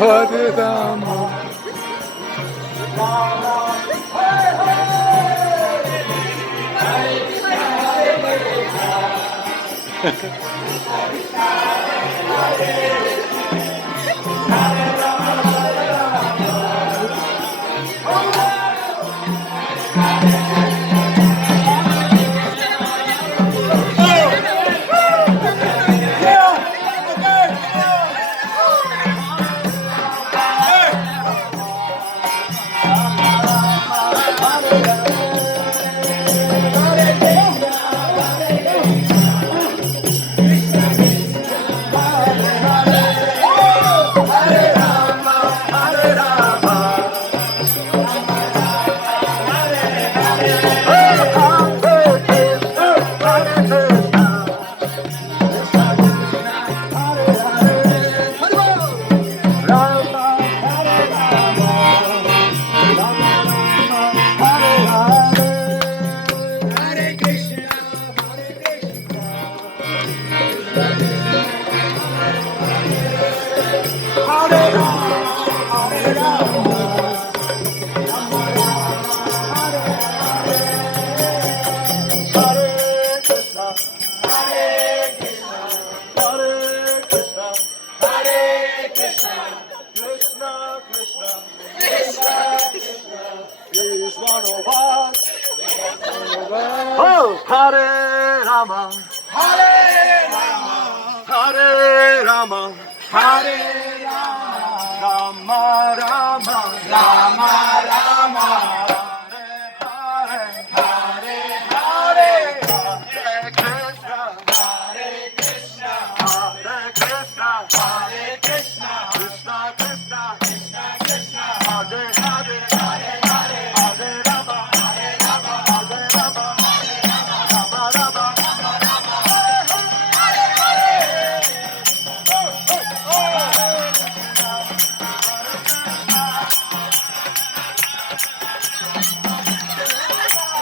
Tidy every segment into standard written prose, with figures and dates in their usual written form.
Hare Rama. Oh, Hare Rama, Hare Rama, Hare Rama, Hare Rama, Rama Rama, Rama Rama, Hare Hare, Hare Hare Krishna, Hare Krishna, Hare Krishna, Krishna Krishna, Krishna Krishna, Hare Hare, Hare Hare, Hare Rama, Hare Rama, Hare Rama, Rama Rama,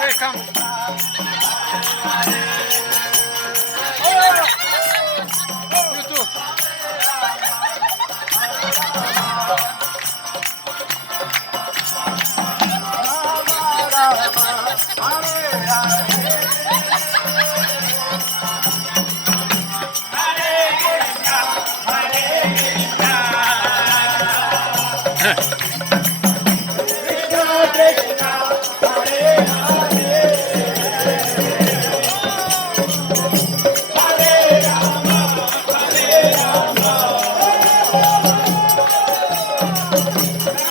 Hey, come.